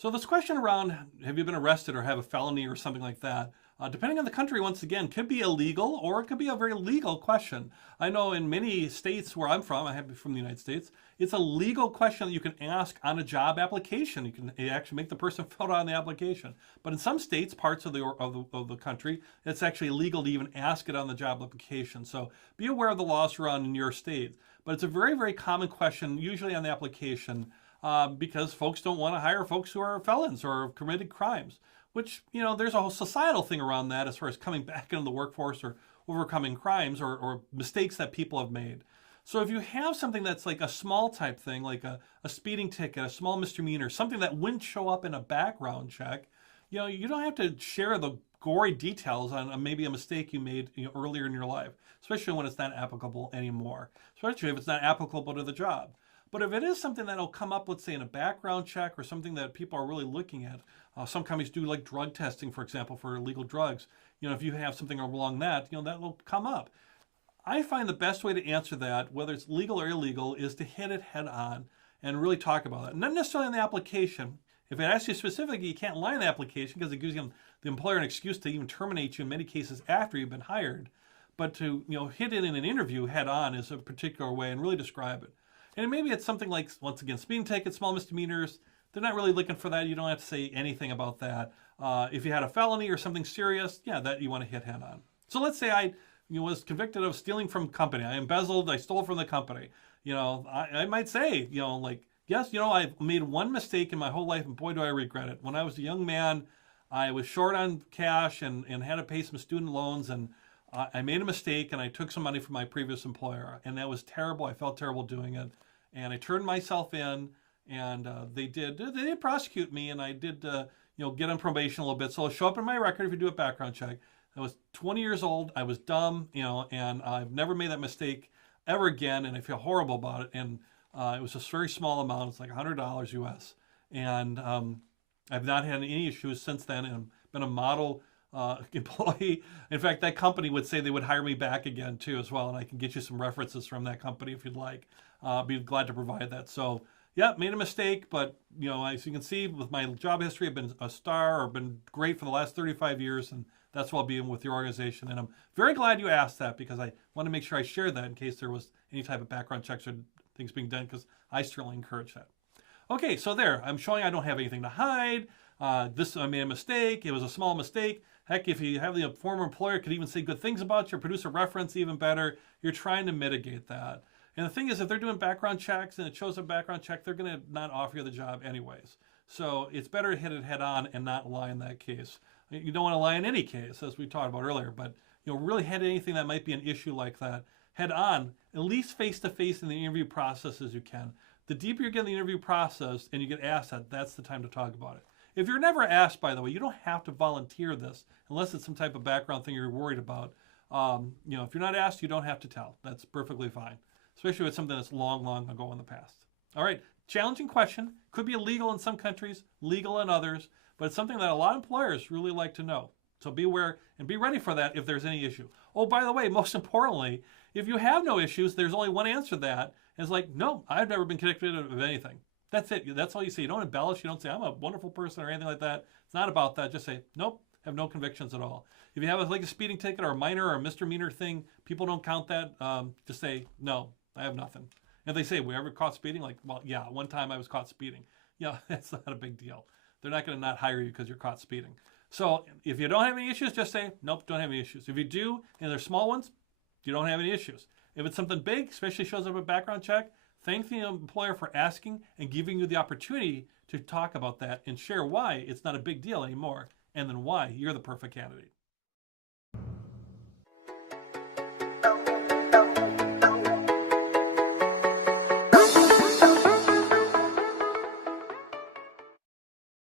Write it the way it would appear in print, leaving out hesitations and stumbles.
So this question around have you been arrested or have a felony or something like that, depending on the country, once again, could be illegal or it could be a very legal question. I know in many states where I'm from, I have from the United States, it's a legal question that you can ask on a job application. You can actually make the person fill out on the application. But in some states, parts of the country, it's actually illegal to even ask it on the job application. So be aware of the laws around in your state. But it's a very, very common question, usually on the application, because folks don't want to hire folks who are felons or have committed crimes, which, there's a whole societal thing around that as far as coming back into the workforce or overcoming crimes or mistakes that people have made. So if you have something that's like a small type thing, like a speeding ticket, a small misdemeanor, something that wouldn't show up in a background check, you don't have to share the gory details on maybe a mistake you made earlier in your life, especially when it's not applicable anymore, especially if it's not applicable to the job. But if it is something that'll come up, let's say in a background check or something that people are really looking at, some companies do like drug testing, for example, for illegal drugs. If you have something along that, that will come up. I find the best way to answer that, whether it's legal or illegal, is to hit it head on and really talk about it. Not necessarily in the application. If it asks you specifically, you can't lie in the application because it gives the employer an excuse to even terminate you in many cases after you've been hired. But to hit it in an interview head on is a particular way and really describe it. And maybe it's something like, once again, speeding tickets, small misdemeanors. They're not really looking for that. You don't have to say anything about that. If you had a felony or something serious, that you want to hit head on. So let's say I was convicted of stealing from a company. I embezzled, I stole from the company. I might say, yes, I've made one mistake in my whole life, and boy, do I regret it. When I was a young man, I was short on cash and had to pay some student loans, and I made a mistake and I took some money from my previous employer, and that was terrible. I felt terrible doing it, and I turned myself in, and they did prosecute me, and I did get on probation a little bit. So it'll show up in my record if you do a background check. I was 20 years old. I was dumb, and I've never made that mistake ever again, and I feel horrible about it. And it was just a very small amount. It's like $100 US, and I've not had any issues since then, and I've been a model employee. In fact, that company would say they would hire me back again too as well, and I can get you some references from that company if you'd like. Be glad to provide that. So yeah, made a mistake, but as you can see with my job history, I've been a star or been great for the last 35 years, and that's why I'll be with your organization. And I'm very glad you asked that because I want to make sure I shared that in case there was any type of background checks or things being done, because I certainly encourage that. Okay, so there, I'm showing I don't have anything to hide. I made a mistake. It was a small mistake. Heck, if you have the former employer could even say good things about you, produce a reference, even better. You're trying to mitigate that. And the thing is, if they're doing background checks and it shows a background check, they're going to not offer you the job anyways. So it's better to hit it head on and not lie in that case. You don't want to lie in any case, as we talked about earlier, but really hit anything that might be an issue like that head on, at least face to face in the interview process as you can. The deeper you get in the interview process and you get asked that, that's the time to talk about it. If you're never asked, by the way, you don't have to volunteer this unless it's some type of background thing you're worried about. If you're not asked, you don't have to tell. That's perfectly fine, especially if it's something that's long, long ago in the past. All right, challenging question. Could be illegal in some countries, legal in others, but it's something that a lot of employers really like to know. So be aware and be ready for that if there's any issue. Oh, by the way, most importantly, if you have no issues, there's only one answer to that. And it's like, no, I've never been convicted of anything. That's it. That's all you say. You don't embellish. You don't say, I'm a wonderful person or anything like that. It's not about that. Just say, nope, have no convictions at all. If you have a speeding ticket or a minor or a misdemeanor thing, people don't count that. Just say, no, I have nothing. And if they say, were you ever caught speeding? Like, well, yeah, one time I was caught speeding. Yeah, that's not a big deal. They're not going to not hire you because you're caught speeding. So if you don't have any issues, just say, nope, don't have any issues. If you do, and they're small ones, you don't have any issues. If it's something big, especially shows up a background check, thank the employer for asking and giving you the opportunity to talk about that and share why it's not a big deal anymore, and then why you're the perfect candidate.